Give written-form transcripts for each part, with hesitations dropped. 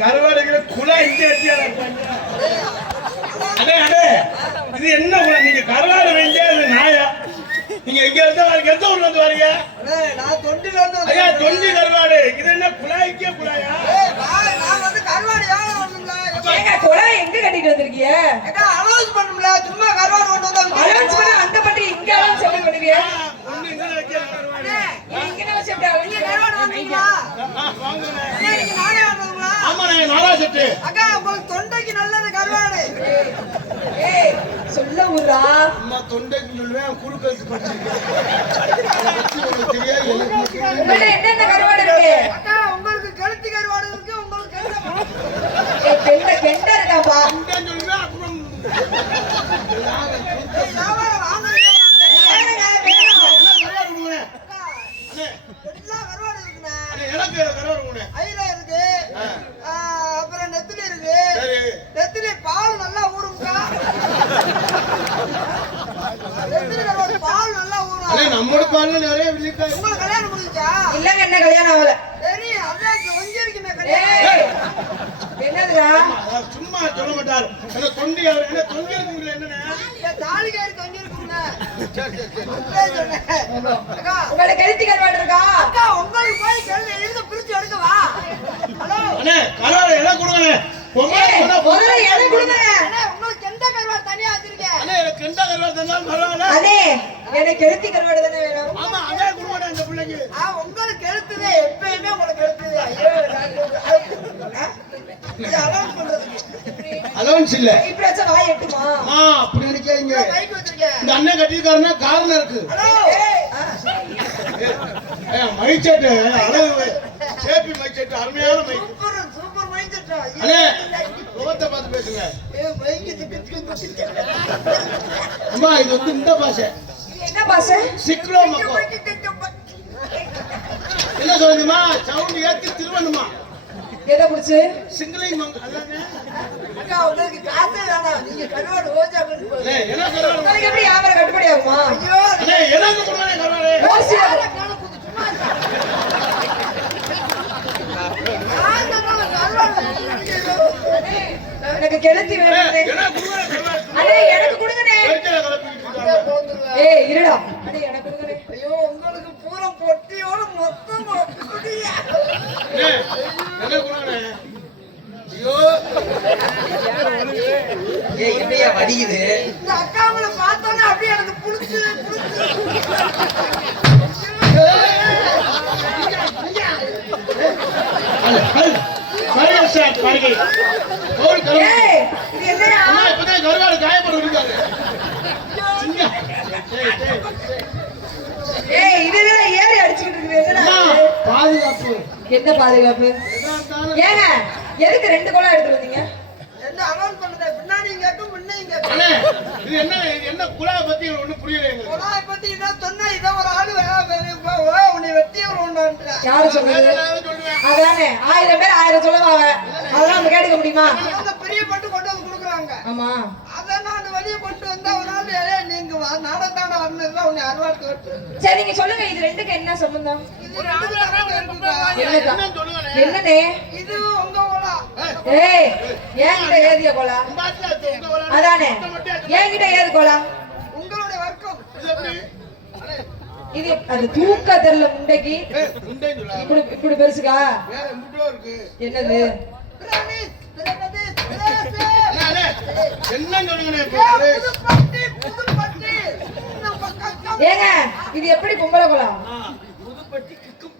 கருவாடுகளை குழாய் அடே அடே இது என்ன குழாய்? நீங்க கருவாடு வைங்க அது நாயா? நீங்க இங்க இருந்தா எந்த ஊர்ல இருந்து வரீங்க? நான் தொண்டில இருந்து. ஐயா தொண்டி கருவாடு இது என்ன குழாய்க்கே குழாயா? நான் வந்து கருவாடு ஏன் வரணும்ல? ஏங்க குழாய் எங்க கட்டிட்டு வந்திருக்கீங்க? ஏடா அலௌன்ஸ் பண்ணணும்ல. சும்மா கருவாடு கொண்டு வந்தா அலௌன்ஸ் பண்ண அங்க பண்றீங்க, இங்க அலௌன்ஸ் பண்ணி பண்ணுவீங்க. ஒண்ணு இங்க வைக்க கருவாடு. இங்க என்ன வச்சா நீங்க கருவாடு வாங்குவீங்களா? வாங்குனே. நீங்க நானே வாங்குவீங்களா? ஆமா நான் நாரா செட்டு. அக்கா உங்களுக்கு தொண்டைக்கு நல்லது கருவாடு. ஏய் சொல்ல ஊரா. அம்மா தொண்டைக்கு சொல்லுவேன் குறுக்கழுத்து படிச்சிருக்கேன். தெரியாது உங்கள்ட்ட என்னென்ன கருவாடு இருக்கு? அக்கா உங்களுக்கு கழுத்து கருவாடு இருக்கு, உங்களுக்கு கெண்ட கெண்ட இருக்காப்பா. தொண்டன் சொல்லுவேன் அப்புறம் வியாபாரம் வாங்குறீங்க. எல்லா கருவாடு இருக்குண்ணா. எனக்கு கருவாடு கொடுங்க. ஐல இருக்கு, அப்புறம் நெத்திலி இருக்கு. சரி நெத்திலி பால் நல்லா ஊறும்க்கா. நெத்திலி கருவாடு பால் நல்லா ஊறும். அண்ணே நம்மோட பால்ல நிறைய வில்லிக்கா. உங்களுக்கு கல்யாணம் முடிஞ்சுச்சா? இல்லங்க என்ன கல்யாணம் ஆகல. சரி அதான் கொஞ்சம் இருக்குமே ஏய் கல்யாணம். என்னதுடா? சும்மா சொல்ல மாட்டார். என்ன தொண்டி என்ன தொண்டி இருக்குங்களா என்னன்னா? தாலி கயிறு கொஞ்சம் இருக்கும்ண்ணா. சரி சரி அக்கா உங்கள்ட்ட கெளுத்தி கருவாடு இருக்கா? அக்கா உங்களுக்கு போய் எழுத பிரிச்சு எடுக்கவா? ஹலோ அண்ணே கருவாடு எல்லாம் கொடுங்க. முதல்ல எதை கொடுங்க? அண்ணா உங்களுக்கு எந்த கருவாடு தனியா வச்சிருக்கேன்? அண்ணே எனக்கு எந்த கருவாடு தந்தாலும் பரவாயில்ல. அதே எனக்கு கெளுத்தி கருவாடு தானே வேணும். ஆமா அதே கொடுங்க இந்த பிள்ளைக்கு. உங்களுக்கு எழுத்துதே எப்பயுமே உங்களுக்கு எழுத்துதே. ஐயோ இது அலௌன்ஸ் பண்றதுக்கு. அலௌன்ஸ் இல்ல. இப்படி வச்சா வாய் எட்டுமா? அப்படி நினைக்காதீங்க. மைக் வச்சிருக்கேன். இந்த அண்ணன் கட்டிருக்காருன்னா காரணம் இருக்கு. ஹலோ மைச்சேட்டு அழகு சேப்பி மைச்சேட்டு அருமையான மை. சூப்பர் சூப்பர் மைக் செட்டா. அண்ணே முகத்தை பார்த்து பேசுங்க. Mic set. அம்மா இது வந்து இந்த பாஷை. என்ன பாச? சிக்லோ மக்கோ. என்ன சொல்லுமா? சவுண்ட் ஏத்தி திருவண்ணுமா? எதை புடிச்சு? சிங்கிளிங் மங்க அதானே. அக்கா உங்களுக்கு காசே வேணாம். நீங்க கருவாடு ஓஜா பண்ணி போங்க. அண்ணே என்ன கருவாடு? உங்களுக்கு எப்படி வியாபாரம் கட்டுப்படி ஆகுமா? ஐயோ அண்ணே எனக்கு கொடுங்க கருவாடு. ஓசியா காண குது சும்மா எனக்கு கெளுத்தி வேணும். எனக்கு கொடுங்க கருவாடு. அடே எனக்கு கொடுங்கனே. வெச்சல கலப்பிட்டு இருக்காங்க. ஏய் இருடா. அடே எனக்கு கொடுங்கனே. ஐயோ உங்களுக்கு பூரா பொட்டியோட மொத்தமா குடியா. அண்ணே என்ன கொடுங்க? ஐயோ ஏய் என்னையா வடிக்குது? இந்த அக்காவளை பார்த்தோன்னே அப்படியே எனக்கு புடிச்சு ஏய் இது என்னடா? கருவாடு காயப்பட்டு இருக்காரு. ஏய் இதுல ஏறி அடிச்சிட்டு இருக்குது என்னடா? பாதுகாப்பு என்ன பாதுகாப்பு? ஏங்க எதுக்கு ரெண்டு கோலா எடுத்து வந்தீங்க? என்ன அலௌன்ஸ் பண்ணுதே பின்னாடி கேட்கும் முன்னையும் கேட்கும். அண்ணே இது என்ன என்ன குழாவை பத்தி ஒண்ணும் புரியல எங்களுக்கு. கொலாயை பத்தி இதான் சொன்னா இதான் ஒரு ஆளு உன்னை வெட்டி விடுவான்ட்டு. யாரு சொல்றது? சொல்லுவேன். அதானே 1000 பேர் 1000 சொல்லுவாங்க. அதெல்லாம் நம்ம கேட்க முடியுமா? அவங்க பெரிய பட்டு கொண்டு வந்து கொடுக்குறாங்க. ஆமா. அதை நான் வெளியே கொண்டு வந்தா ஒரு நாள் நீங்க நாடத்தான வரணும் உன்னை அறுவாடு வெட்டு. சரி நீங்க சொல்லுங்க இது ரெண்டுக்கு என்ன சம்பந்தம்? இது இருக்குதா? என்னன்னு சொல்லுங்க. என்னனே? இது உங்க கொலா. ஏய் என்கிட்ட ஏதிய கோலா? அதானே என்கிட்ட ஏது கோலா? உங்களுடைய வர்க்கம் இது எப்படி? இது அது தூக்க தெரியல முண்டைக்கு. உண்டைன்னு சொல்லலாம். இப்படி இப்படி பெருசுக்கா? வேற எம்புட்டோ இருக்கு. என்னது? பிரதேஷ், பிரதேஷ். அண்ணே என்னன்னு சொல்லுங்கண்ணே. புதுப்பட்டி. ஏங்க இது எப்படி பொம்பளை கோலா? புதுப்பட்டி கிக்கும்.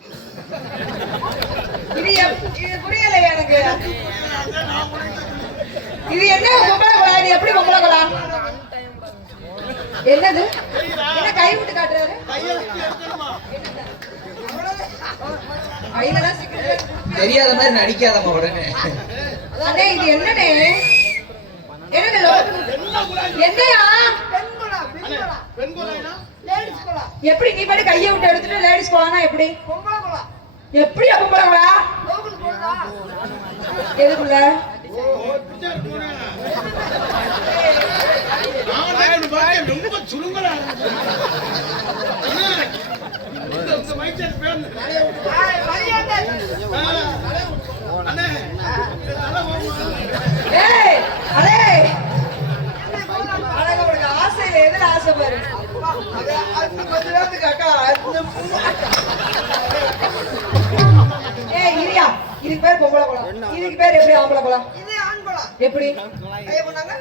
இது புரியல எனக்கு. இது என்ன பொம்பளை கோலா? இது எப்படி பொம்பளை கோலா? என்னது? என்ன கை விட்டு காட்டுறாரு? கையை விட்டு எடுக்கணுமா? கையிலதான் சிக்கிட்டு. தெரியாத மாதிரி நடிக்காதம்மா உடனே. அடே இது என்னனே? என்னங்க என்ன குழாய்? என்னையா? பெண் கொலா, பெண் கொலா. பெண் குழாய்னா? லேடிஸ் கொலா. எப்படி நீ பாட்டு கையை விட்டு எடுத்துட்டு லேடிஸ் கோலானா எப்படி? பொம்பளை கொலா. எப்படி பொம்பளை கோலா? கோகுல் கொலா. எதுக்குள்ள? பிச்சை இருக்குங்க. நான் பாக்க ரொம்ப சுருங்கலா இருக்கு. இந்த மைச்சர் பேன். மரியாதை. அண்ணே இதுக்கு பேர் பொம்பளை குளம். இதுக்கு பேர் எப்படி ஆம்பளை குளம்? இது ஆண் குளம். எப்படி? கையை பண்ணாங்க.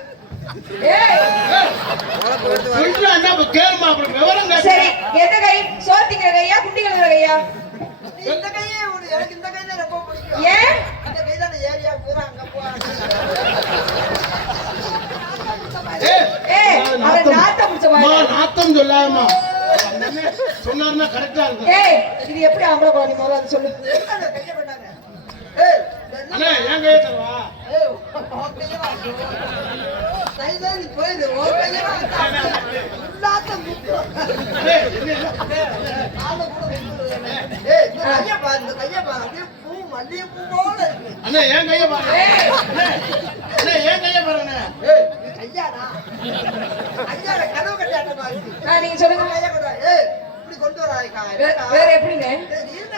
ஏய் சொல்றா என்ன இப்ப கேளுமா அப்புறம் விவரம் கேட்க. சரி, எந்த கை? சோத்திக்கிற கையா குண்டி கழுவுற கையா? நீ இந்த கையே விடு. எனக்கு இந்த கை தான் ரொம்ப பிடிக்கும். ஏன்? இந்த கை தான் ஏரியா பூரா அங்க போ. ஏய் அத நாத்த புடிச்ச அம்மா மாதிரி. நாத்தம் சொல்லாதம்மா. சொன்னாருன்னா கரெக்டா இருக்கும். ஏய் இது எப்படி ஆம்பளை குளம்? நீ முதல்ல அது சொல்லு. அந்த கையை பண்ணாங்க. ஏய் அண்ணே என் கையை தருவா. ஏய் உன் கையை வா. கையில நீ போயிடு. உன் கையை வா. உள்ளாத்தம் முக்கியம். அண்ணே என்ன ஆளை கூட விட்டுடுவேனே. ஏய் இந்த கையை பாரு. இந்த கையை பாரு. அப்படியே பூ மல்லிகைப்பூ போல இருக்கு. அண்ணே என் கையை பாருங்க. ஏய் அண்ணே என் கையை பாருங்க. ஏய் இது கையாடா. கையாட கதவு கட்டாட்டமா இருக்கு. நீங்க சொல்லுங்க. கையை கொடு. ஏய் இப்படி கொண்டு வராய்க்கா. வேற எப்படிங்க?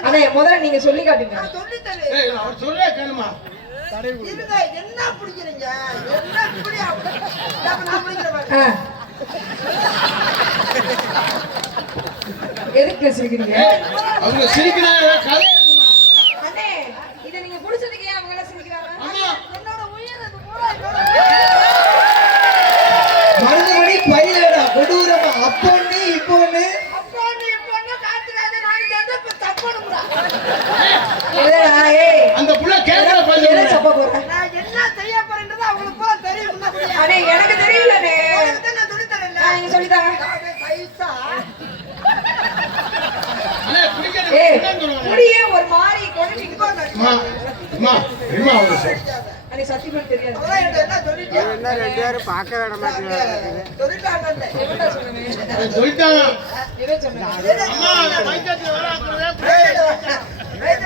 அண்ணே முதல்ல நீங்க சொல்லி காட்டுங்க. நான் சொல்லிட்டேனே. ஏய் அவர் சொல்லே கேளுமா. இருங்க என்ன பிடிக்கிறீங்க? என்ன இப்படி நான் பிடிக்கிற மாதிரி. எதுக்கு சிரிக்கிறீங்க? அவங்க சிரிக்கிறாங்க கதை இருக்குமா. அண்ணே இத நீங்க புடிச்சதுக்கு ஏன் அவங்க எல்லாம் சிரிக்கிறாங்க? அம்மா என்னோட உயிர் இது பூரா என்னோட மருதமணி பயிலடா கொடூரமா அப்பொண்ணு இப்பொண்ணு அப்போ காத்துறாதே. நான் சேர்ந்து இப்ப தப்பணும்டா. என்னடா ஏய் அந்த புள்ள கேக்குற என்ன பாருங்க. சப்ப போற? நான் என்ன செய்ய போறேன்றது அவங்களுக்கு பூரா தெரியும். முன்னாடியே. அண்ணே எனக்கு தெரியலண்ணே. உங்களுக்கு நான் சொல்லி தரேன்ல. நீங்க சொல்லி தாங்க. பைசா அண்ணே குடிக்கிறது ஏய் என்னன்னு சொல்லுவாங்க. முடியே ஒரு மாதிரி கொட்டிட்டு போறாங்க. அம்மா அம்மா அம்மா அவங்க சொல். அண்ணே சத்தியமா தெரியாது. அவளா என்ன சொல்லிட்டியா? என்ன ரெண்டு பேரும் பார்க்க விட மாட்டேங்கிறாங்க. சொல்லிட்டாங்கன்னு. எவன்டா சொன்னே? அதை சொல்லிட்டாங்க. எவன் சொன்னா? அம்மா அவன் வைத்தியத்துல வராக்குறதே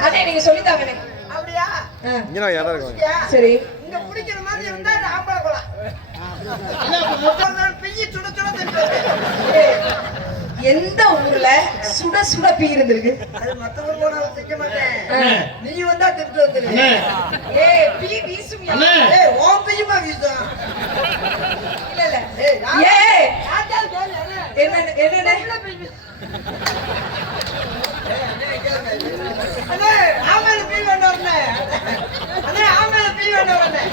அண்ணே நீங்க சொல்லி தாங்க எனக்கு. அப்படியா? இங்கே சரி இங்க பிடிக்கிற மாதிரி இருந்தா அது ஆம்பளை குளம். மொத்தம் நாள் பிய்யி சுட சுட தின்னுட்டு. ஏய், எந்த ஊர்ல சுட சுட பீ இருந்திருக்கு? அது மத்த ஊர் போனா சிக்க மாட்டேன். ஆ. நீ வந்தா திட்டு வந்துரு. அண்ணே ஏய் பீ வீசுமியா? அண்ணே ஏய் உன் பிய்யுமா வீசும். இல்ல இல்ல. ஏய் யார் ஏய் யார்ட்டாவது கேளு, அண்ணே. என்ன உள்ள பிய் வீசு. அண்ணே ஆமையில பிய் வேண்டாம் அண்ணே. அண்ணே ஆமையில பிய் வேண்டாம் அண்ணே.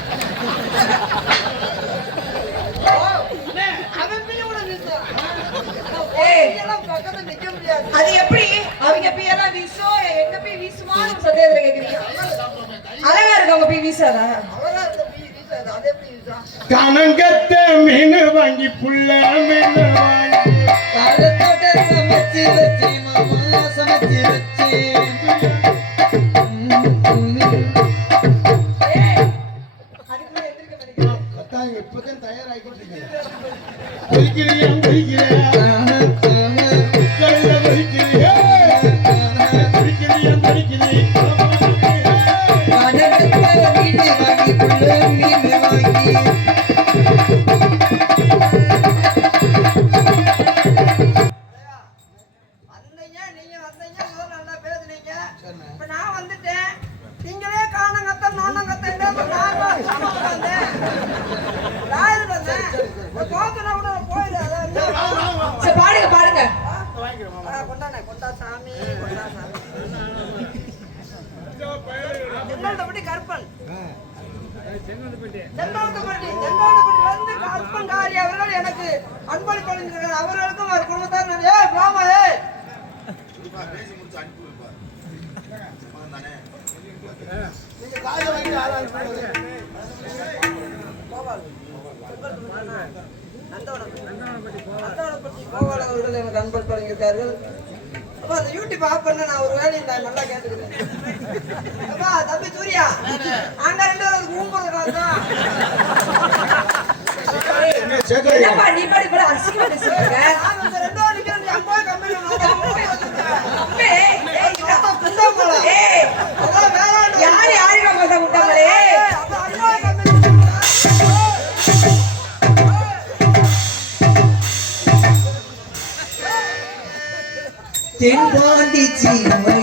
ஓ, அண்ணே, அவன் பிய்ய கூட வீசும். ஏய். பிய்யெல்லாம் பக்கத்துல நிக்க முடியாது. அது எப்படி அவங்க பீ எல்லாம் வீசும் எங்க பீ வீசுமான்னு சந்தேகத்துல கேக்குறீங்க? அழகா இருக்கு அவங்க பீ வீசாதா? அவ்வளவுதான் இந்த பிய் வீசாது. அது எப்படி வீசும்? கணங்கத்த மீன் வாங்கி புள்ள மீன் வாங்கி காலத்தோட சமைச்சு வச்சு மாமா சமைச்சு வச்சு ஏய் அதுக்குள்ள எந்திரிக்க மாட்டேங்கிறீங்க. அதான் இப்பதான் தயாராகிட்டு இருக்கேன். பொறிக்கிறியா பொறிக்கிறியா உட்கார்ந்து பொறிக்கிறியா பொறிக்கிறியா பொறிக்கிறியா காலத்தோட மீன் வாங்கி புள்ள மீன் வாங்கி வந்தீங்க, நீங்க வந்தீங்க, முதல்ல நல்லா பேசுனீங்க. இப்ப நான் வந்துட்டேன். நீங்களே காணங்கத்த, நோனங்கத்தன்னு இப்ப நான் வந்தேன். நான் எதுக்கு வந்தேன்? இப்ப கோத்துனா கூட போயிடு. அதான் என்ன? சரி பாடுங்க பாடுங்க. கொண்டாண்ணே, கொண்டா சாமி, கொண்டா சாமி. செங்கல்பட்டு கருப்பன். செங்கல்பட்டு வந்து கருப்பன்காரி அவர்கள் எனக்கு அன்பளிப்பு அளித்திருக்கிறார். அவர்களுக்கும் அவர் குடும்பத்தார் நன்றி. ஏய் பாமா, ஏய் நீங்க காலை வாங்கி ஆளாள் போடுங்க. கோபால் நந்தவனப்பட்டி கோபால் அவர்கள் எனக்கு அன்பளிப்பு அளித்திருக்கிறார்கள். அப்பா அந்த யூடியூப் ஆஃப் பண்ண நான் ஒரு வேலையை நான் நல்லா கேட்டுக்கிறேன். அப்பா தம்பி சூர்யா அங்க ரெண்டு பேரும் ஊம்புறதா என்னப்பா நீ பாடி பாடி அசிங்கமா பேசுறீங்க? நாங்க ரெண்டு பேரும் நிக்கிறோம். அம்மா கம்பெனி அம்மே, ஏய், ஏய், யாரு யாருக்கு அம்மா முட்டாமலே? தென்பாண்டி சீமை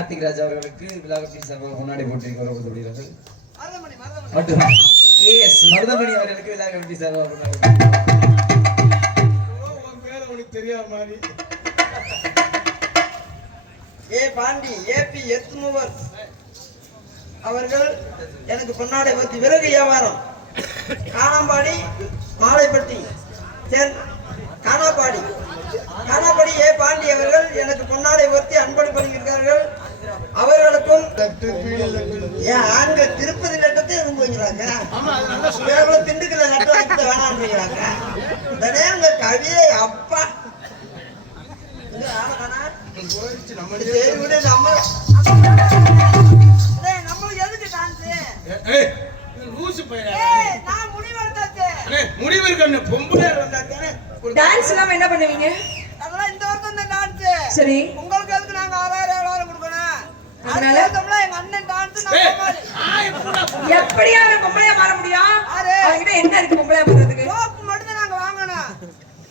கார்த்திக் ராஜ் அவர்களுக்கு விழா கமிட்டி சார்பாக முன்னாடி போட்டி கௌரவப்படுகிறது. மருதமணி மருதமணி மட்டும் எஸ் மருதமணி அவர்களுக்கு விழா கமிட்டி சார்பாக முன்னாடி உன் பேரை உனக்கு தெரியாத மாதிரி. ஏ பாண்டி ஏபி எத்முவர் அவர்கள் எனக்கு பொன்னாடை பத்தி விறகு வியாபாரம் காணாம்பாடி மாலைப்பட்டி காணாப்பாடி ஏ பாண்டி அவர்கள் எனக்கு பொன்னாடை ஒத்தி அன்பளி பண்ணியிருக்கார்கள். அவர்களுக்கும் ஏன் ஆண்கள் திருப்பதி லட்டத்தை அனுபவிக்கிறாங்க, திண்டுக்கல்ல லட்டம் வைத்து வேணாம்ங்கிறாங்க. உடனே உங்க கவிதை அப்பா நம்மளுக்கு எதுக்கு டான்ஸ்? நான் முடிவெடுத்தாச்சு. முடிவு பொம்பளை வந்தா தானே டான்ஸ் எல்லாம் என்ன பண்ணுவீங்க? அதெல்லாம் இந்த வருஷம் தான் டான்ஸ். சரி, உங்களுக்கு எதுக்கு நாங்க 6000 கொடுக்கணும்? அதனால எங்க அண்ணன் டான்ஸ் எப்படியா அவன் பொம்பளையா மாற முடியும்? யாரு? அவன்கிட்ட என்ன இருக்கு பொம்பளையா மாறதுக்கு? சோப்பு மட்டும் தான் நாங்க வாங்கணும்.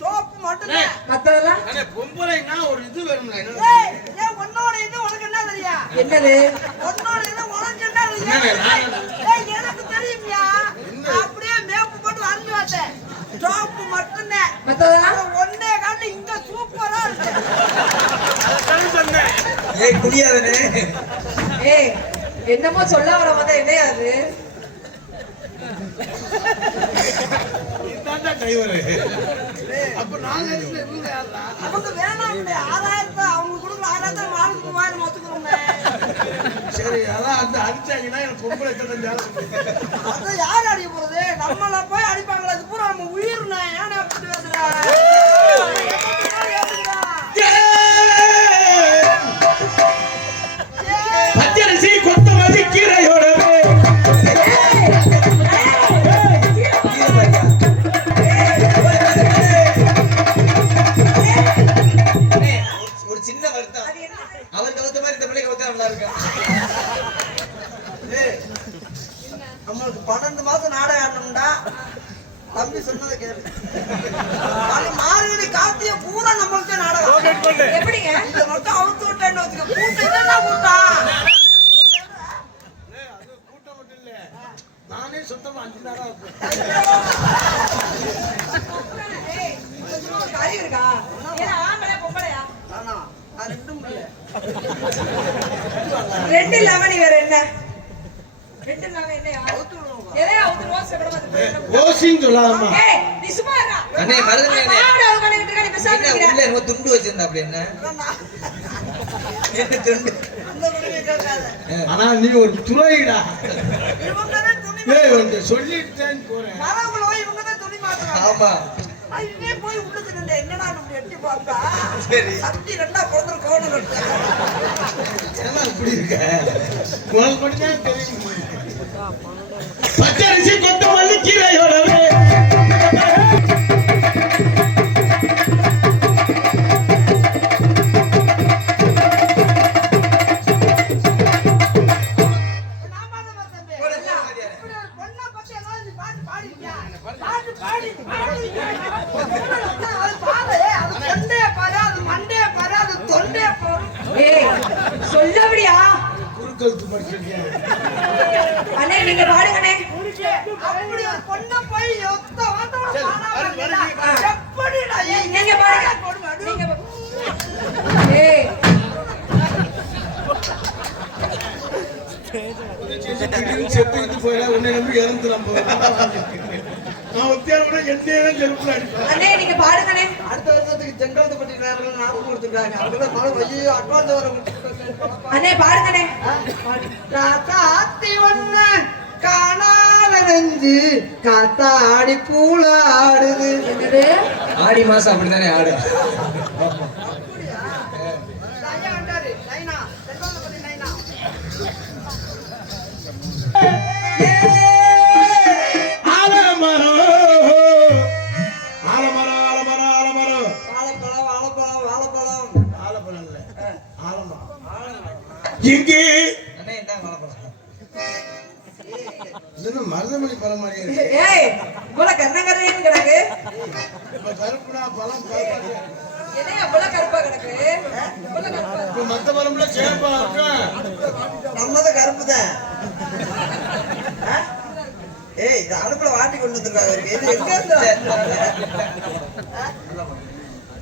சோப்பு மட்டும் தான். மத்ததெல்லாம் பொம்பளைன்னா ஒரு இது வேணும்ல. ஏய், உன்னோட இது உனக்கு என்ன தெரியும்? என்னது? உன்னோட இது உனக்கு என்ன தெரியும்? ஏய், எனக்கு தெரியும்யா. அப்படியே மேப்பு போட்டு வரைஞ்சு வச்சேன். சோப்பு மட்டும் தான். மத்ததெல்லாம் ஒன்னே காட்டு இங்க சூப்பரா இருக்கு. ஏய் குடியாதனே. ஏய், என்னமோ சொல்ல வர மாதிரி என்னையா அது? இதான்டா டிரைவர். அப்ப நாங்க அவங்க வேணாம் 6000 அவங்க கொடுக்குற 6000 மாலுக்கு 3000 ஒத்துக்குறோங்க. சரி, அதான் அந்த அடிச்சாங்கன்னா எனக்கு பொம்பளை தெரிஞ்சாலும் அது யார் அடிக்க போறது? நம்மள போய் அடிப்பாங்களா? அது பூரா நம்ம உயிர்னா ஏன் அப்படி பேசுற? பச்சரிசி கொத்தமல்லி கீரையோடவே ஒரு சின்ன வருத்தம், அவன் கவுத்த மாதிரி இந்த பிள்ளை கவுத்த நல்லா இருக்கா? நம்மளுக்கு 12 மாசம் நாடகம் ஆடணும்டா. தம்பி சொன்னதை கேளு. அது மார்கழி கார்த்திகை பூரா நம்மளுக்கு நாடகம். எப்படிங்க? இத மட்டும் அவுத்து விட்டேன்னு வச்சுக்க. கூட்டம் என்னன்னா கூட்டம்? அது கூட்டம் மட்டும் இல்ல, நானே சுத்தமா 5 நாளா ஏய், கொஞ்சமா ஒரு காரியம் இருக்கா? ஏன்னா ஆம்பளை பொம்பளையா? ஆனா அது ரெண்டும் இல்ல. ரெண்டு இல்லாம நீ வேற என்ன? ரெண்டு இல்லாம என்னையா? அவுத்து விடுவோம். எதையா அவுத்துருவோம் செப்பட மாதிரி? ஓசின்னு சொல்லாதம்மா. ஏய், நீ சும்மா இருடா. அண்ணே மருதமணி அண்ணே, மாவட அவங்க பண்ணிட்டு இருக்க, நீ பேசாம என்ன இருக்கிற. உள்ள என்னமோ துண்டு வச்சிருந்தா அப்படி என்ன? என்ன துண்டு? அந்த குடிமை கேட்காத. ஆனா நீ ஒரு துறைடா. இவங்கதான் துணி ஏய், வந்து சொல்லிட்டேன்னு போறேன். மரங்களை போய் இவங்கதான் துணி மாத்துறாங்க. ஆமா இவே போய் உள்ளுக்கு நின்று என்னடா நம்ம எட்டி பார்த்தா சரி. சக்தி 2ஆ பிறந்து கோணம் கட்டு. ஏன்னா இப்படி இருக்க உனக்கு மட்டும்தான் தெரியும். பச்சரிசி கொத்தமல்லி கீரையோடவே நான் பாட மாட்டேன். இப்படி ஒரு பொண்ணை பத்தி ஏதாவது நீ பாட்டு பாடிருக்கியா? பாட்டு பாடி அது பாரு, அது தொண்டைய பாரு, அது மண்டைய பாரு, அது தொண்டைய பாரு. ஏய், சொல்லபடியா? குறுக்கழுத்து படிச்சிருக்கேன். அண்ணே நீங்க பாடுங்கண்ணே. அப்படி ஒரு பொண்ணை போய் எத்த வார்த்தை எப்படிடா? ஏய், நீங்க பாடுங்க. நீங்க ஏய், செத்துக்கிட்டு போயிடா, உன்னை நம்பி இறந்து நம்ம நான் ஒத்தியார கூட என்னையே செருப்புல அடிப்பேன். அண்ணே நீங்க பாடுங்கண்ணே. அடுத்த வருஷத்துக்கு செங்கல்பட்டு நேரங்கள் ஞாபகம் கொடுத்துருக்காங்க. அதுதான் மழை பெய்ய அட்வான்ஸ் வர. அண்ணே பாடுங்கண்ணே. காத்தாத்தி ஒண்ணு காணாத நெஞ்சு காத்தாடி பூலாடுது. என்னது? ஆடி மாசம் அப்படித்தானே ஆடு. ஐயா வந்தாரு, நைனா, செங்கல்பட்டு நைனா. ஆலமரம் ஆலமரம் ஆலமரம் ஆலமரம் வாழைப்பழம் வாழைப்பழம் வாழைப்பழம். ஆலமரம் இல்ல, ஆலமரம். இங்கே அண்ணே இந்தாங்க வாழைப்பழம். இது மருதமணி பழம் மாதிரியே இருக்கு. ஏய் இவ்வளவு கண்ணங்கரையும் கிடக்கு இப்ப கருப்புனா பழம் கருப்பாச்சு. என்ன அவ்வளவு கருப்பா கிடக்கு இவ்வளவு கருப்பா இப்ப மத்த பழம்ல சேப்பா இருக்கும். நம்மதான் கருப்புதான். ஏய் இது அடுப்புல வாட்டி கொண்டு வந்துருக்காங்க. இது எங்க இருந்து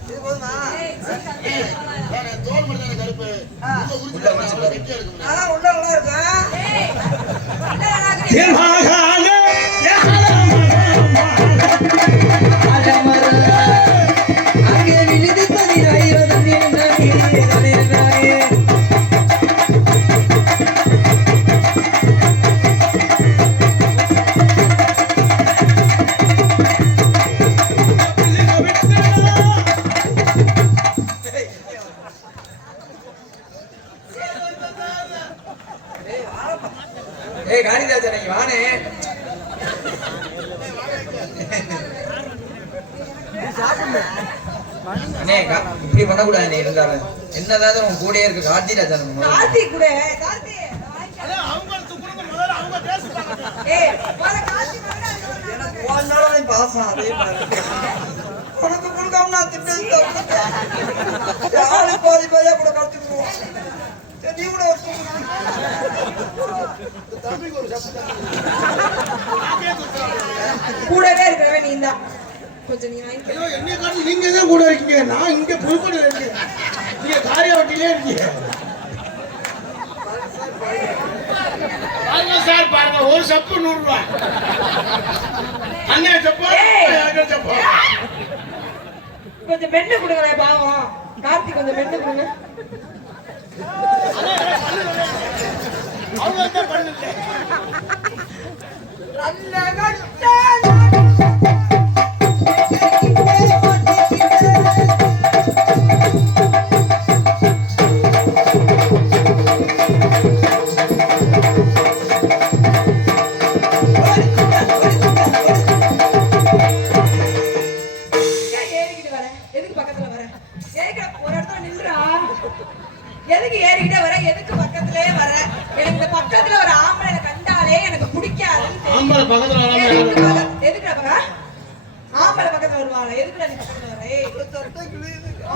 இது போதுமா? தோல் மட்டும் தானே கருப்பு. உள்ள மச்சல கெட்டியா இருக்கும். உள்ள நல்லா இருக்கா? ஏய் காளிதாசன் நீ வானே. அண்ணே இப்படி பண்ணக்கூடாது. நீ இருந்தாலும் என்னதான் உன் கூடயே இருக்கு கார்த்திராஜன். கார்த்தி கூட கார்த்தி அவங்களுக்கு கொடுங்க முதல்ல அவங்க பேசுறாங்க. ஏய் வர கார்த்தி வந்து எனக்கு போனாலும் பாசம் அதே மாதிரி. உனக்கு கொடுக்காம நான் திட்டு ஆளு பாதி பாதியா கூட கற்றுக்குவோம். நீ கூட கூடவே இருக்கிறவன் நீ தான் கொஞ்சம் நீ வாங்கி ஐயோ என்னைய காட்டி நீங்க தான் கூட இருக்கீங்க. நான் இங்க புதுக்கோட்டையில இருக்கேன். நீங்க காரியாவட்டிலே இருக்கீங்க. பாருங்க சார் பாருங்க ஒரு சப்பு 100 ரூபாய். அண்ணே சப்பா யாரு சப்பா. கொஞ்சம் மென்னு கொடுங்க பாவம். கார்த்தி கொஞ்சம் மென்னு கொடுங்க. அவங்க தான் பண்ணல. நல்ல கட்ட ஏறிக்கிட்டு வர எதுக்கு பக்கத்துல வர ஏறிக்கிற ஒரு இடத்துல நில்றா. எதுக்கு ஏறிக்கிட்டே வர எதுக்கு பக்கத்துலயே வர. எனக்கு இந்த பக்கத்துல ஒரு ஆம்பளை கண்டாலே எனக்கு பிடிக்காதுன்னு ஆம்பளை பக்கத்துல வராம எதுக்குடா பக்கா ஆம்பளை பக்கத்துல வருவாங்க. எதுக்குடா நீ பக்கத்துல வர. ஏய்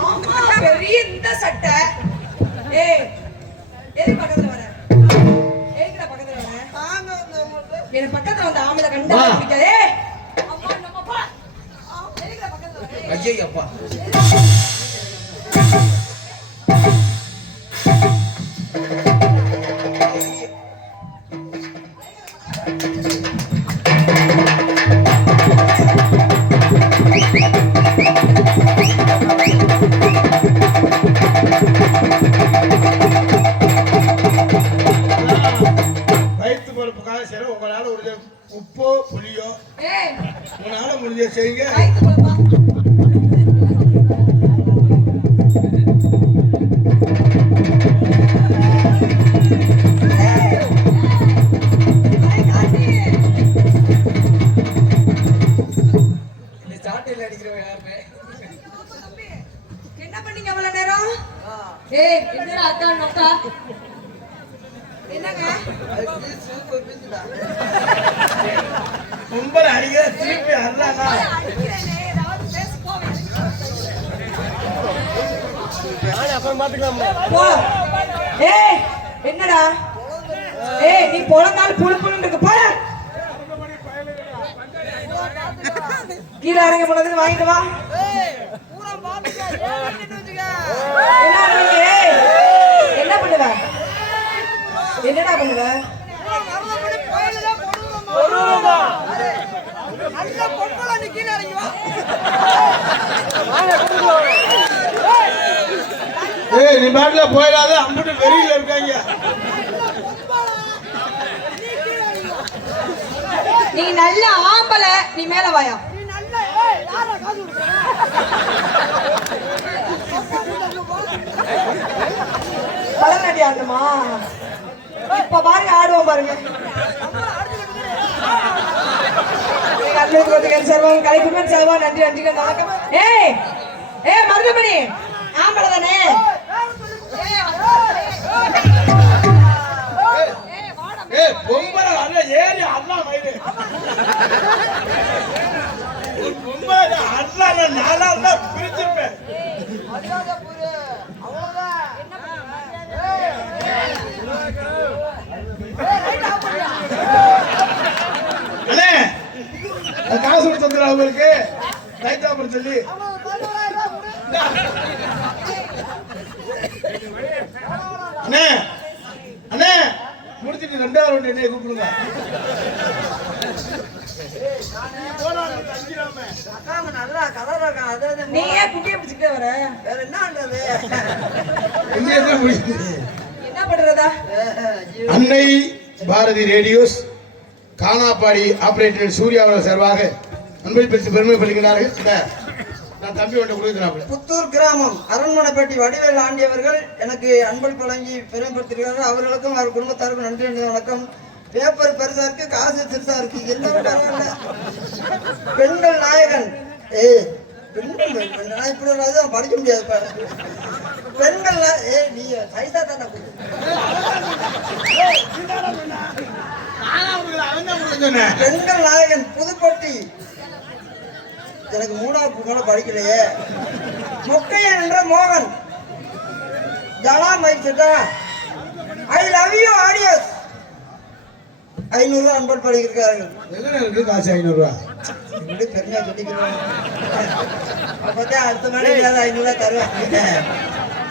ஆமா பெரிய இந்த சட்டை. ஏய் எதுக்கு பக்கத்துல வர எதுக்குடா பக்கத்துல வர. எனக்கு பக்கத்துல வந்த ஆம்பளை கண்டா பிடிக்காது. ஏய் அம்மா நம்மப்பா எதுக்குடா பக்கத்துல வர. ஐயோ அப்பா வயிற்று பொறுப்புக்காக சரி உங்களால ஒரு உப்போ புளியோ ஏய் உங்களால முடிஞ்ச செய்யுங்க. வயித்து போப்பா. இந்த சாட்டையில அடிக்கிறவன் யாருமே. என்ன பண்ணீங்க அவ்வளவு நேரம். ஏய் என்னடா அக்கா நோக்கா என்னங்க கும்பல் அடிக்கிற திருப்பி அல்லானா அடிக்கிறேனே ஏதாவது பேச போவேன். அப்புறம் பாத்துக்கலாம். போ. ஏய் என்னடா ஏய் நீ பொளந்தால் புழுப்புன்னு இருக்கு போற. கீழே இறங்கி போனதுக்கு வாங்கிட்டு வா. பூரா பாத்துக்க ஏறிட்டு வச்சுக்க. என்ன பண்ணுவ. ஏய் என்ன பண்ணுவ என்னடா பண்ணுவ. மருதமணி கோயில்ல போடுவோமா. நல்ல பொம்பளை நீ கீழே இறங்கி வா. ஏய் நீ பாட்டுல போயிடாத. அம்புட்டு வெறியில இருக்காங்க. நீ நல்ல ஆம்பளை நீ மேல வாயா. நீ நல்ல யாரா காசு கொடுக்குற. பழநடி ஆடுமா இப்ப பாருங்க ஆடுவோம் பாருங்க. செல்வம் கலைக்குமன் செல்வா நன்றி நன்றி வணக்கம். ஏய் ஏய் மருதமணி ஆம்பளை தானே. ஏய் பொம்பளை ஏறி அண்ணா மயிறு ஒரு பொம்பளை அண்ணா நாளா இருந்தா பிரிச்சிருப்பேன். மரியாதை புரிய அவ்வளவுதான். அண்ணே காசு கொடுத்து வந்துடுறா உங்களுக்கு ரைட் அப்புறம் சொல்லி அண்ணே அண்ணே முடிச்சிட்டு 2வது ரவுண்ட் என்னைய கூப்பிடுங்க. அக்காங்க நல்லா கலர் இருக்கா. அதாவது நீ ஏன் குட்டியை பிடிச்சிக்கிட்டே வர? வேற என்ன பண்றது? என்ன பண்றதா? அன்னை பாரதி ரேடியோஸ் கானாப்பாடி ஆபரேட்டர் சூர்யா அவர்கள் சார்பாக அன்பை பெற்று பெருமைப்படுகிறார்கள். நான் தம்பி ஒன்று கொடுக்குறாங்க. புத்தூர் கிராமம் அரண்மனைப்பட்டி வடிவேல் ஆண்டியவர்கள் எனக்கு அன்பளிப்பு வழங்கி பெருமைப்படுத்திருக்கிறார்கள். அவர்களுக்கும் அவர் குடும்பத்தாருக்கும் நன்றி நன்றி வணக்கம். பேப்பர் பெருசா இருக்கு, காசு சிறுசா இருக்கு, எல்லாரும் பரவாயில்ல. பெண்கள் நாயகன் பெண்கள் நான் இப்படி ஒரு அதுதான் படிக்க முடியாது. பெண்கள் நீ சைஸா தானே பெண்கள் நாயகன் புதுப்பட்டி எனக்கு 3வது கூட படிக்கலையே. முக்கையன் என்ற மோகன் Jala மைச்சா I love you audios 500 அன்பள் படிக்கிறார்கள். காசு 500 ரூபா இப்படி பெருமையா சொல்லிக்கிறோம். அப்பதான் அடுத்த மணி 500 தருவாங்க.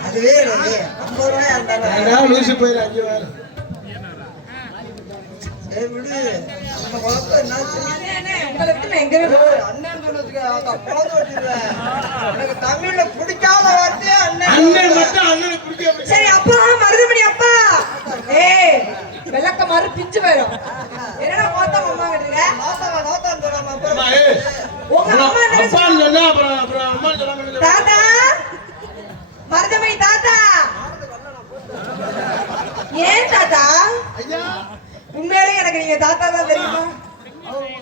அதுவே 50 ரூபாய் இருந்தாலும் லூசி போயிரு 5 ரூபா விடு. நம்ம குழப்பம் என்னாச்சு? உங்களை விட்டு நான் எங்கவே அண்ணன் சொன்னதுக்கு குழந்தை வச்சிருவேன். எனக்கு தமிழ்ல பிடிக்காத வார்த்தையே அண்ணன். அண்ணன் மட்டும் அண்ணனுக்கு பிடிக்க. சரி அப்பா மருதுமணி அப்பா. ஏய் வெள்ளக்க மாறு பிஞ்சு போயிடும். என்னடா மோத்தா அம்மா கிட்டங்க? நோத்தான் சொல்லாம அப்புறம் உங்க அம்மா என்ன அப்பான்னு சொன்னா அப்புறம் அம்மா சொல்லாம தாத்தா மருதுமணி தாத்தா. ஏன் தாத்தா? ஐயா உண்மையிலே எனக்கு நீங்க தாத்தா தான் தெரியுமா?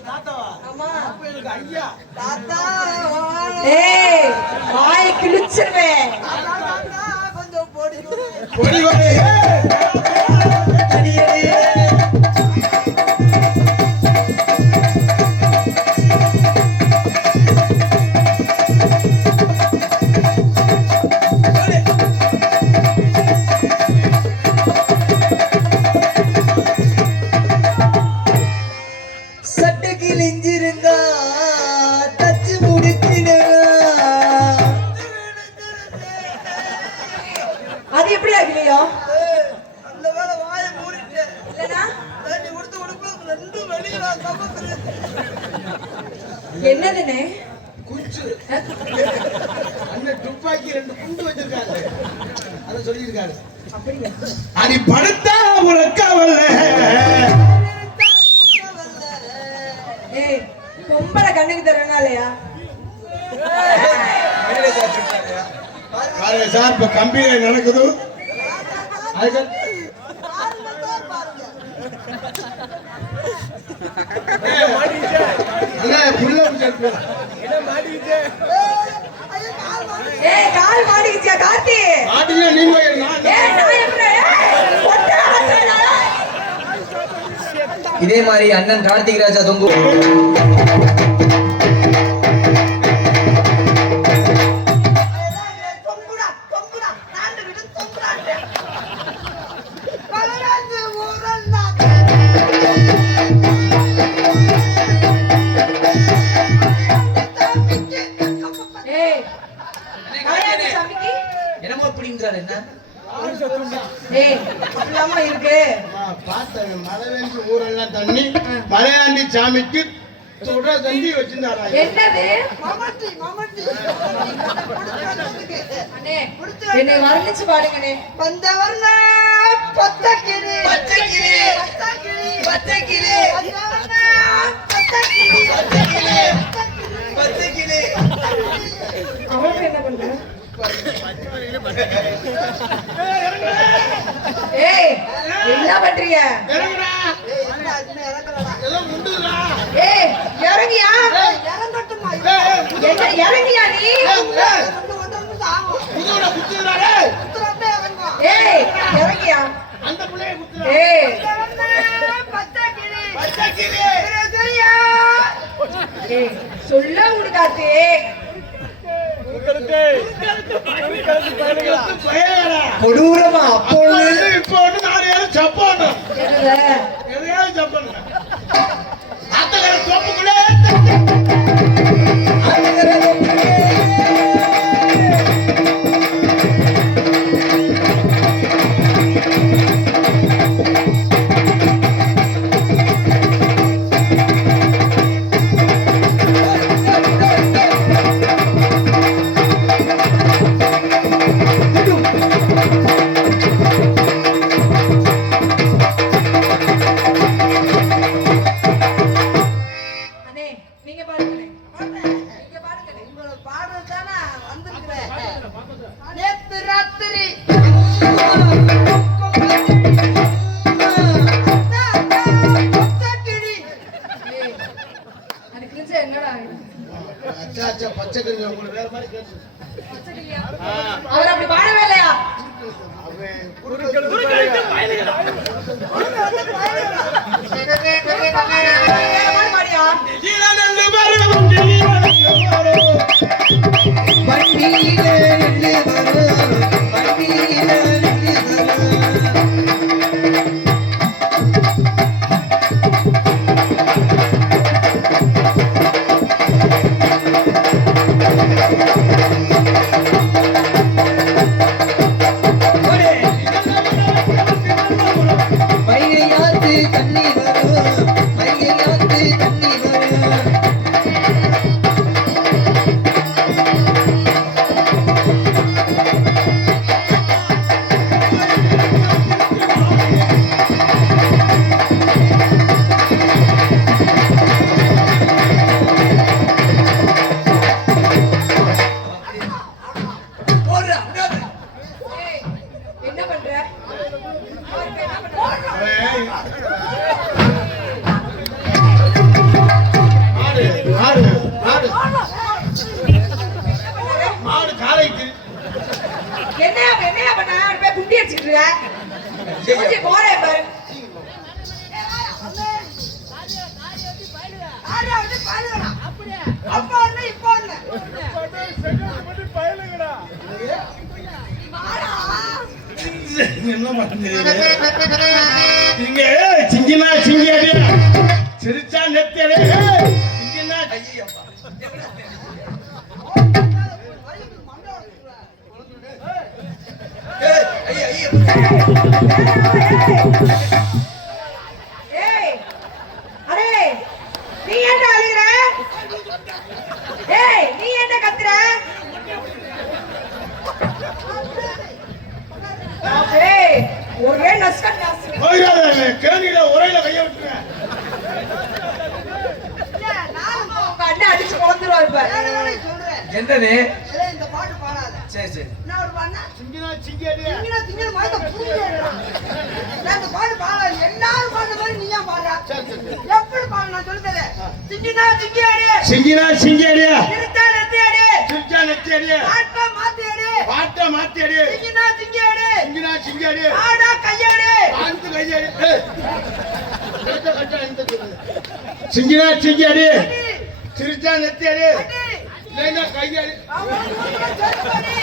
தாத்தாவா? ஆமா. அப்ப எனக்கு ஐயா. தாத்தா ஏய் வாயை கிழிச்சிருவேன். கொஞ்சம் போடி பொடி பொடி. சட்டைக்கில் இஞ்சிருந்தா தச்சு முடிச்சினா அது எப்படி ஆகலையோ? அந்த வேலை வாயை மூடிட்டேன். இல்லனா நீ கொடுத்து உடுப்பு 2 வெளியில சமத்துரு. என்னதுனே? குஞ்சு. அண்ணன் துப்பாக்கி 2 குண்டு வச்சிருக்காங்க. அத சொல்லிருக்காரு. அப்படியா? அடி படுத்தா உறக்கவல்ல. ஏய் பொம்பளை கண்ணுக்கு தெரியனாலயா? பாருங்க சார் இப்ப கம்பியில நடக்குது. அதுக்கு அண்ணா புள்ள புடிச்சு ஏய் கால் மாடிக்கிச்சியா கார்த்தி? மாட்டினா நீங்க நான் ஏய் நான் எப்படி? ஒட்டா வச்சேனா? இதே மாதிரி அண்ணன் கார்த்திக் ராஜா தொங்கு ஏய் காயாதி சாமிக்கு என்னமோ அப்படின்றாரு என்ன ஏய் அப்படிலாமா இருக்கு? பார்த்தேன் மழை வேண்டி ஊரெல்லாம் தண்ணி மலையாண்டி சாமிக்கு சுட தண்ணி வச்சிருந்தாரா. என்னது? மமட்டி மமட்டி அண்ணே என்னை வர்ணிச்சு பாடுங்கண்ணே. வந்தவர்ல பத்தக்கிளி பச்சைக்கிளி பத்தக்கிளி பச்சைக்கிளி வந்தவர்ல பத்தக்கிளி பச்சைக்கிளி அவனுக்கு என்ன பண்ற? ஏய் என்ன பண்றீங்க? இறங்குடா. ஏய் என்ன இன்னும் இறங்கலடா. எல்லாம் முண்டுடா. ஏய் இறங்கியா? இறங்கட்டுமா என்ன இறங்கியா நீ? புதுவிட குத்துடா டேய். ஏய் இறங்கியா? அந்த புள்ளைய குத்துடா. ஏய் பத்தக்கிளி ஏய் சொல்ல உனக்காத்தே கொடூரமா அப்பொழுது இப்போ ஒண்ணு நாலு ஏழு சப்பான்னு என்னல எதையாவது சப்பான்னு ஆத்தகர தோப்புக்குள்ளே அண்ணே நீங்க பாடுங்க நீங்க பாடுங்க உங்களை பாடுறது தானே வந்திருக்கிறேன். நேத்து ராத்திரி பச்சைக்கிளி. ஏய் அது கிழிஞ்ச என்னடா அச்சா அச்சா பச்சை கறி உங்களுக்கு வேற மாதிரி கேட்டு அவர் அப்படி பாடவே இல்லையா பாடியா மையாத்து தண்ணி வரும் மையாத்து தண்ணி வரும் ஏய் என்ன பண்ற அவருக்கு என்ன பண்ற மாடு மாடு மாடு காலைக்கு என்னையா பண்ண அவன் போய் குண்டி அடிச்சிட்டு இருக்க போறேன் பாரு ஆரியா வந்து பாடுவேனா? அப்ப ஒண்ணு, இப்ப ஒண்ணு. வாடா. என்ன பண்ணுறீங்க இங்க சிங்கினா சிங்கியாடியா சிரிச்சா நெத்தியடே சிங்கினா ஐயப்பா வயிறு மண்டை உடைச்சுடுவேன். ஐயோ ஏய் அடே நீ என்ன அழுகுற ஏய் நீ என்ன கத்துற ஏய் ஒரே நஸ்கட் நாஸ்தி போயிடாத கேணியில உரையில கைய விட்டுருவேன் இல்ல, நானும் உங்க அண்ணன் அடிச்சு கொண்டுருவாரு பாரு வேற வேலையை சொல்றேன். என்னது இல்ல, இந்த பாட்டு பாடாத. சரி சரி என்ன ஒரு பாடுனா? சிங்கினா சிங்கியாடியா திங்கின திங்கின மாதிரி இந்த பூஞ்சைடா. நான் இந்த பாட்டு பாடாத. எல்லாரும் பாடுற மாதிரி நீ ஏன் பாடுற? எப்படி பாடு நான் சொல்லி தரேன். திங்கினா திங்கியாடி. சிங்கினா சிங்கியாடியா சிரிச்சா நெத்தியாடி. சிரிச்சா நெத்தியடியா பாட்டா மாத்தியாடி. பாட்ட மாத்தியடி திங்கினா திங்கியாடி. சிங்கினா சிங்கியாடி ஆடா கையாடி. பாந்து கையாடி சிங்கினா சிங்கியாடி சிரிச்சா நெத்தியடி அடி. இல்லைன்னா கையாடி அவன் சொல்லுவான், சொல்லுவாடி.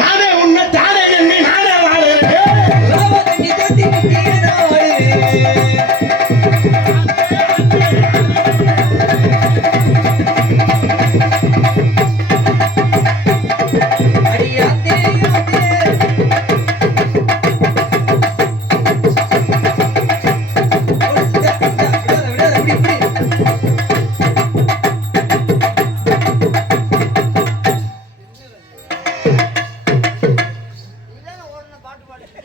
நானே உன்னை தானே எண்ணி நானே வாழேன் ராவதனி தொட்டி கீழே அடியாத்தே இதானே ஓடுன பாட்டு பாடிட்டு.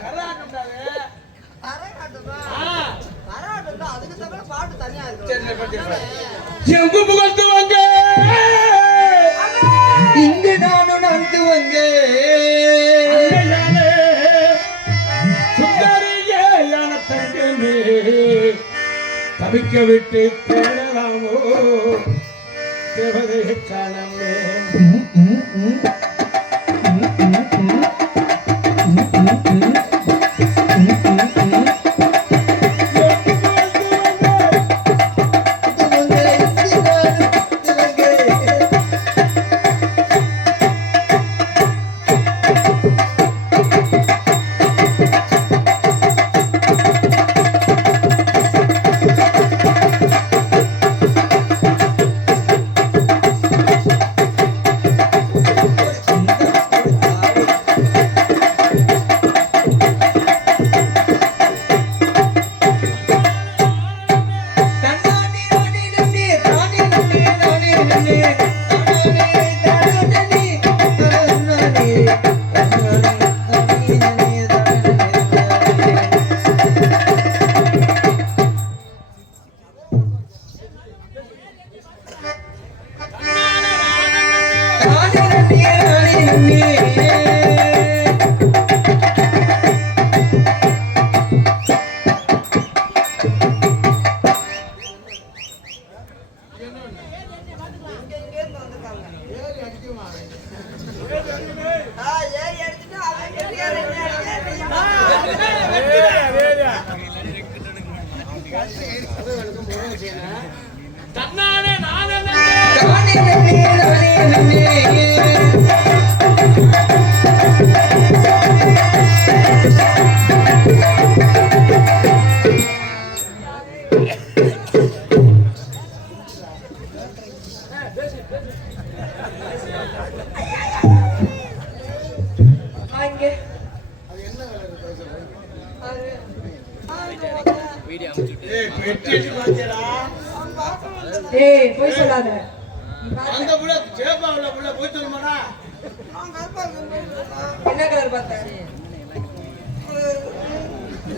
கராட்டம்டாவே கரகாட்டமா? கரகாட்டம் தான். அதுக்கு தவிர பாட்டு தனியா இருக்கு. எங்கு புகழ்ந்து வாங்க இங்கு நானும் நடந்து அன்னையானே, சுந்தரியே யான தங்கமே தவிக்க விட்டு தேடலாமோ தேவதையை காணமே இங்க அது என்ன கலர் பேசுறேன்? அது ஏய் பெட்டி அடி பாத்தியாடா? ஏய் போய் சொல்லாத நீ பாத்த அந்த புள்ள சேப்பா உள்ள புள்ள போய் சொல்லுமாடா? என்ன கலர் பார்த்த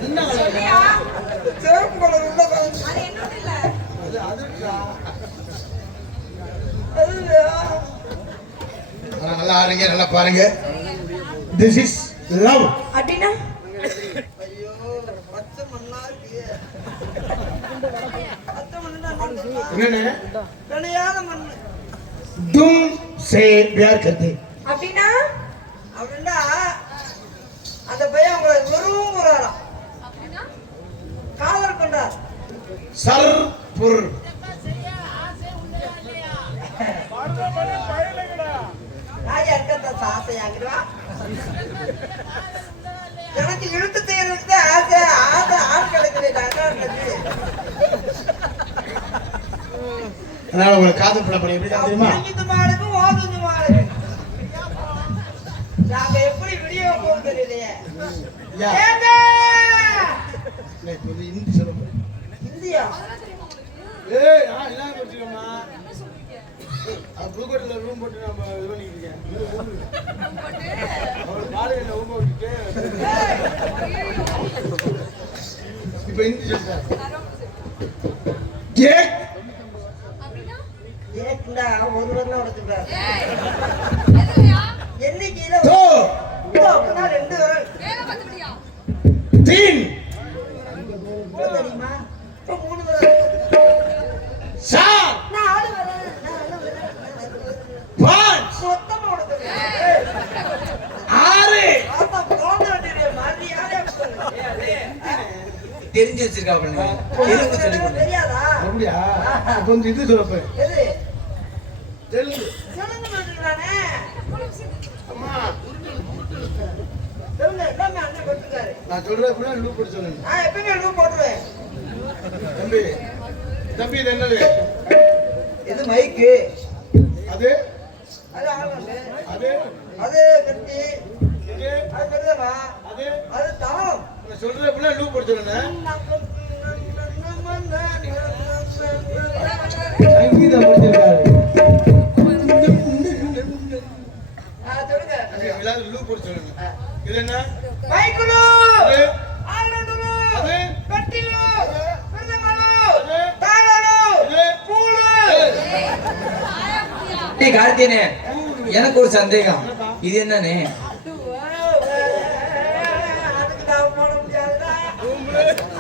என்ன கலர்? சிவப்பு கலர் உள்ள கலர். அது என்னோட இல்ல அது அதுடா. நல்லா ஆடுங்க, நல்லா பாருங்க. This is love. அப்படின்னா ஐயோ பச்சை மண்ணா இருக்கு. பச்சை மண்ணுன்னா என்னன்னு தெரியுமா? என்னன்னு? விளையாத மண்ணு. तुम से प्यार करते. அப்படின்னா அப்படின்னா அந்த பையன் உங்களை விரும்புறாராம். காதல் பண்றார். सर पुर. ராஜா இருக்கத்தான் ஆசையாங்கிடுவா. எனக்கு இழுத்து செய்யறதுக்கு ஆசை ஆசை ஆள் கிடைக்கிறேன். அதனால உங்களை காதல் பண்ண எப்படி தெரியுமா? புரிஞ்சுது மாடுக்கு ஓதுது மாடு. நாங்க எப்படி வீடியோ போக தெரியலையே. யா. ஏங்க! இல்லை, இப்ப இது ஹிந்தி சொல்ல போறேன். இந்தியா ஏய் நான் என்ன படிச்சிருக்கேம்மா? அது புதுக்கோட்டையில ரூம் போட்டு நம்ம இது பண்ணிட்டு இருக்கேன். அவர் காலையில ரூம் போட்டுட்டு இப்ப ஹிந்தி சொல்றேன். கேக் ஏக்குண்டா ஒரு வரல உடைச்சுட்டார். எண்ணிக்கையில दो அப்படின்னா 2 வரல். तीन தெரியுமா? இப்ப 3 வரல். चार 4 வரல். 4 வரல். पाँच மொத்தமா உடைச்சுட்டார். ஆறு ஆமா போன வேண்டிய மாதிரி யாரே தெரிஞ்சு வச்சிருக்கா பண்ணுங்க தெலுங்கு சொல்லி கொடுங்க. தெரியாதா? அப்படியா? இப்ப வந்து இது சொல்லப்ப எது? தெலுங்கு. சொல்லுங்க மாட்டேங்கிறானே. அம்மா சொல்லுங்க எல்லாமே அண்ணன் போட்டுருக்காரு. நான் சொல்றேன் அப்படின்னா லூப் போட்டு சொல்லுங்க. நான் எப்பவுமே லூப் போட்டுருவேன். தம்பி தம்பி இது என்னது? இது மைக்கு. அது அது ஆளுங்க. அது அது கட்டி. இது அது பெருதமா. அது அது தாளம். நான் சொல்றேன் அப்படின்னா லூப் போட்டு சொல்லுங்க. சங்கீதம் படிச்சிருக்காரு. சொல்லுங்க. எல்லாரும் லூப் போட்டு சொல்லுங்க. இது என்ன? மைக்குலு. அது ஆளுநரு. அது கட்டிலு. பெருதமாலு. அது தாளலு. இது பூலு. டேய் கார்த்தியனே எனக்கு ஒரு சந்தேகம். இது என்னன்னு? அதுக்கு நான் போட முடியாதுடா.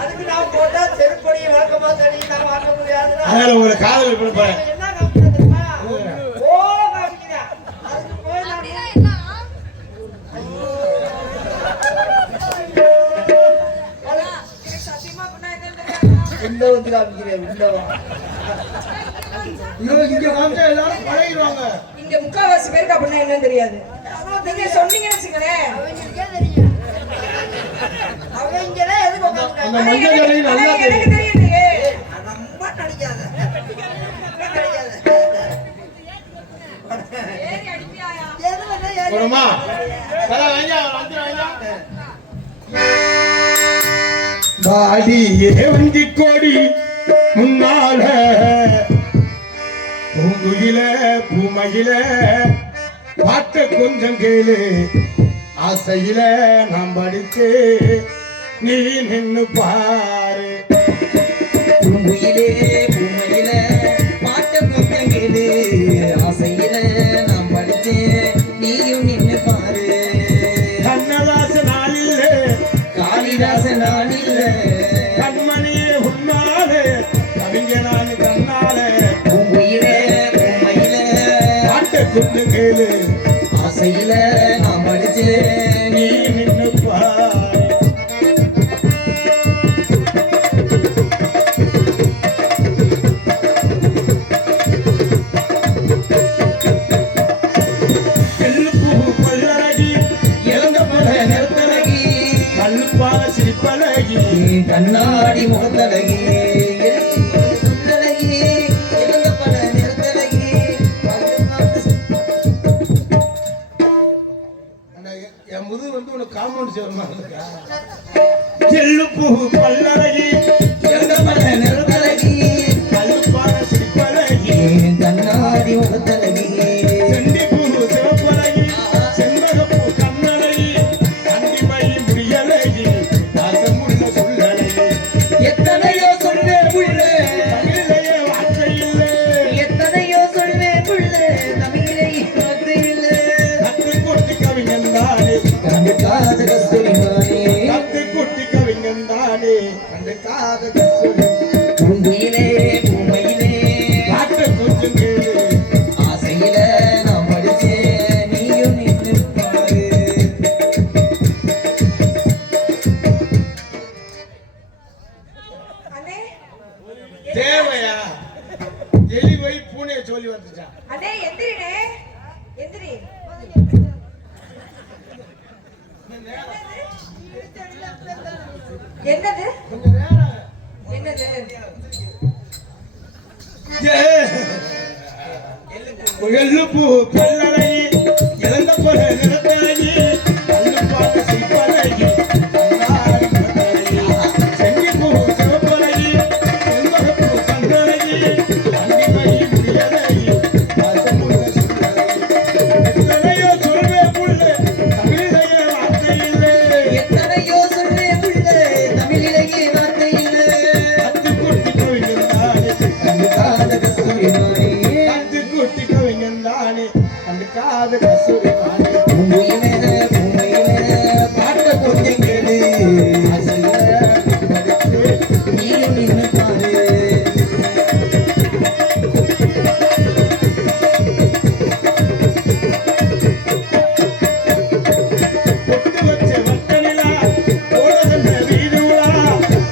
அதுக்கு நான் போட்டா செருப்படியை வழக்கமா தண்ணி நான் வாங்க முடியாதுடா. அதனால உங்களை காதல் பண்ண போறேன். என்ன காமிக்கிறேன் தெரியுமா? ஓ காமிக்கிறேன். அதுக்கு போய் நான் எனக்கு சத்தியமா பண்ணா என்னன்னு தெரியாது விண்டோ வந்து காமிக்கிறேன். விண்டோவா இங்க காமிச்சா எல்லாரும் பழகிடுவாங்க. இங்க முக்காவாசி பேருக்கு அப்படின்னா என்னன்னு தெரியாது நீங்க சொன்னீங்கன்னு வச்சுங்களேன் அவங்களுக்கே தெரியும். அவங்களே எதுக்கு அந்த உட்காந்துருக்காங்க? மஞ்சள் ஜடையும் நல்லா ஆனா எனக்கு தெரியும். தெரியுதுங்க ரொம்ப நடிக்காத. நடிக்காத. ஏறி அடிப்பியாயா எது வந்து ஏறி- போடுமா? சர வாங்க வந்து வாங்க. வாடியே வஞ்சி கோடி முன்னால பூங்குயில பூமையில பாட்ட கொஞ்சம் கேளு ஆசையில நாம் படிச்சு நீ நின்னு பாரு. பூங்குயிலே பூமையில பாட்ட கொஞ்சம் கேளு ஆசையில நாம் படிச்சேன் நீயும் நின்னு பாரு. கண்ணதாச நாளில் காளிதாச நாளில் கண்மணியே உன்னாலே கவிஞனானு கண்ணாலே பூங்குயிலே பூமையில பாட்ட கொஞ்சம் கேளு ஆசையில நாம் படிச்சேன் நீ நின்னு பாரு. எள்ளுப்பூ பல்லழகி இழந்த பல நிறத்தழகி கல்லுப்பால சிரிப்பழகி கண்ணாடி முகத்தழகி சுந்தழகி இழந்த பல நிறத்தழகி என் முது வந்து வந்து உனக்கு காம்பவுண்ட் சேர மாதிரி இருக்கா? செல்லுப்பூ பல்லழகி எந்த மன நெருப்பழகி கல்லுப்பான சிற்பழகி கண்ணாடி முகத்தழகி செண்டிப்பூ சிவப்பழகி செண்பகப்பூ கண்ணழகி அண்டிமை முடியழகி நாசமுள்ள சொல்லழகி எத்தனையோ சொல்வே புள்ள தமிழிலேயே வார்த்தை இல்லை எத்தனையோ சொல்வே புள்ள தமிழை வார்த்தையில் கத்துக்குட்டி கவிஞன் தானே கண்டுக்காத கஸ்தூரி மானே கத்துக்குட்டி கவிஞன் தானே கண்டுக்காத கஸ்தூரி பூங்குயிலே பூமையிலே காட்டு கொஞ்சம் கேளு ஆசையில நான் படிச்சேன் நீயும் நின்று பாரு அண்ணே தேவையா எலி போய் பூனைய சொல்லி வந்துச்சான் அண்ணே எந்திரினே எந்திரி என்னது கொஞ்சம் நேரம் என்னது எள்ளுப்பூ பெல்லழகி இழந்த போல நிறத்தழகி கண்ணு பார்க்க சிற்பழகி கண்ணாடி முகத்தழகி செண்டிப்பூ சிவப்பழகி செண்பகப்பூ கண்ணழகி அண்டிமை முடியழகி வாசமுள்ள சொல்லழகி எத்தனையோ சொல்வே புள்ள தமிழிலேயே வார்த்தை இல்லை எத்தனையோ சொல்வே புள்ள தமிழிலேயே வார்த்தையில் கத்துக்குட்டி கவிஞன் தானே கண்டுக்காத கஸ்தூரி மானே கத்துக்குட்டி கவிஞன் தானே கண்டுக்காத கஸ்தூரி மானே பூங்குயிலே பூமையிலே பாட்ட கொஞ்சம் கேளு ஆசையில நீயும் நின்று பாரு பொட்டு வச்ச வட்ட நிலா ஓடதந்த வீடு உலா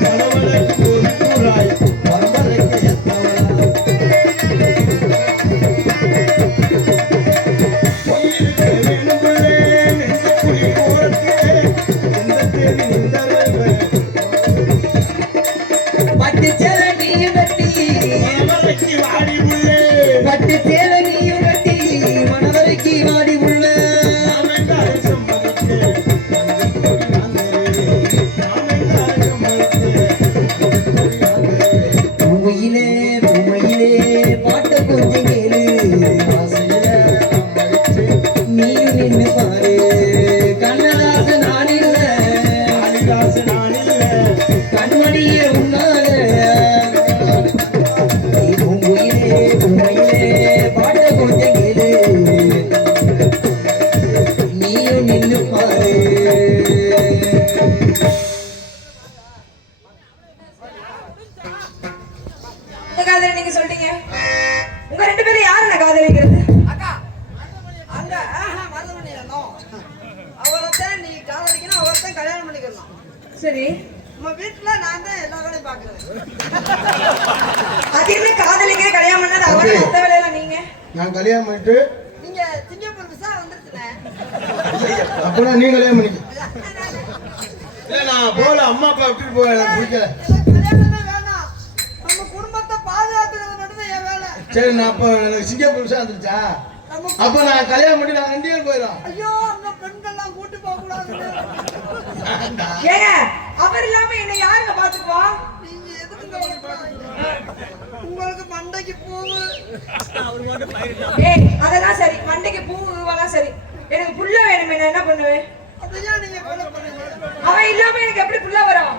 கடவுளுக்கு ஒரு கூறாய் பரம்பரைக்கு எத்தவளா பொய்யிருக்க வேணும் புள்ளே நெஞ்ச குழி ஓரத்திலே எந்த தேவி நின்றவே பட்டு சேலை நீயும் கட்டி மனவரைக்கு வாடி புள்ளே பட்டு சேலை நீயும் கட்டி மனவரைக்கு வாடி உள்ள நாமெங்காரை சம்மதித்து மஞ்சள் கொடி வாங்குறே நாமெங்காரை சம்மதித்து மஞ்சள் கொடி வாங்குறே பூமையிலே பூமையிலே பாட்ட கொஞ்சம் கேளு ஆசையில படிச்சு நீயும் நின்று பாரு கண்ணதாச நான் இல்ல காளிதாசு நான் இல்லை கண்மணியே உன்னால பூங்குயிலே பூமையிலே பாட்ட கொஞ்சம் கேளு நீயும் நின்று பாரு இந்த காதலை நீங்க சொல்லிட்டீங்க உங்க ரெண்டு பேரும் யாரு நான் காதலிக்கிறது அக்கா அங்க மருதமணி இருந்தோம் அவரைத்தான் நீ காதலிக்கணும் அவரைத்தான் கல்யாணம் பண்ணிக்கணும் சரி நம்ம வீட்டுல நான் தான் எல்லா வேலையும் பாக்குறேன் அது என்ன காதலிக்கிற கல்யாணம் பண்ணாது அவரை மத்த வேலையெல்லாம் நீங்க நான் கல்யாணம் பண்ணிட்டு நீங்க சிங்கப்பூர் விசா வந்துருச்சுனே அப்பனா நீ கல்யாணம் பண்ணிக்க இல்ல நான் போல அம்மா அப்பா விட்டுட்டு போக எனக்கு பிடிக்கல கல்யாணமே வேணாம் நம்ம குடும்பத்தை பாதுகாத்துக்கிறது மட்டும் தான் என் வேலை சரி நான் அப்ப எனக்கு சிங்கப்பூர் விஷயம் வந்துருச்சா நம்ம அப்ப நான் கல்யாணம் பண்ணி நாங்க 2 பேரும் போயிடும் ஐயோ அந்த பெண்கள்லாம் கூட்டி போக கூடாது ஏங்க அவர் இல்லாம என்ன யாருங்க பாத்துக்குவா நீங்க எதுக்கு உங்களுக்கு மண்டைக்கு பூவு ஏய் அதெல்லாம் சரி மண்டைக்கு பூவெல்லாம் சரி எனக்கு புள்ள வேணுமே நான் என்ன பண்ணுவேன் அதையா நீங்க கொலை பண்ணுங்க அவன் இல்லாம எனக்கு எப்படி புள்ள வரும்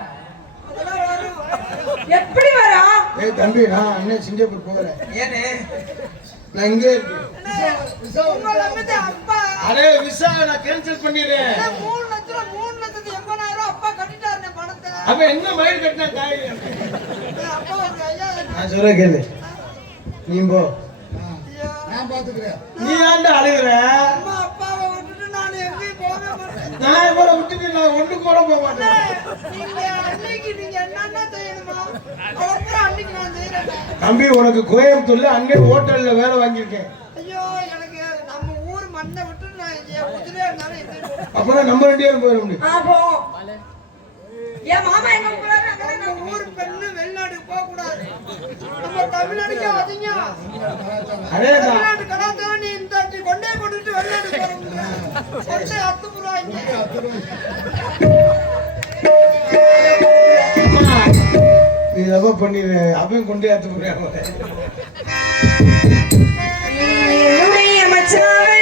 அதெல்லாம் வரும் எப்படி வரும் ஏய் தம்பி நான் அண்ணன் சிங்கப்பூர் போகிறேன் ஏனே நான் இங்கே இருக்கேன் உங்க நம்பிக்கை அப்பா அடே விசா நான் கேன்சல் பண்ணிடுறேன் 3,80,000 அப்பா கட்டிட்டாரு பணத்தை அப்ப என்ன மயில் கட்டினா காய் அப்பா ஒரு ஐயா நான் சொல்ற கேளு நீ போ ஐயா நீ ஏன்டா அழுகுற அம்மா அப்பாவை விட்டுட்டு நான் எங்கேயும் போகவே மாட்டேன் நான் இவரை விட்டுட்டு நான் ஒண்ணு கூட போக மாட்டேன் நீங்க அன்னைக்கு நீங்க என்னென்ன செய்யணுமா அப்புறம் அன்னைக்கு நான் செய்யறேன் தம்பி உனக்கு கோயம்புத்தூர்ல அங்கே ஹோட்டல்ல வேலை வாங்கியிருக்கேன் ஐயோ எனக்கு நம்ம ஊர் மண்ணை விட்டு நான் என் குதிரையா இருந்தாலும் எங்கேயும் போக அப்பதான் நம்ம 2 பேரும் போயிட முடியும் போ என் மாமா எங்க போறாரு அங்கதான் நம்ம ஊர் பெண்ணு வெளிநாடு போக கூடாது. நம்ம தமிழ்நாட்டுக்கே வந்தீங்க. அதேதான் வெளிநாட்டு கலாச்சாரம் நீ இந்த கொண்டே கொண்டுட்டு வெளிநாடு போறீங்க. கொண்டே அத்து போறாங்க. நீ ரொம்ப பண்ணிடு அவன் கொண்டே ஆத்து போறாங்க என்னுடைய மச்சானே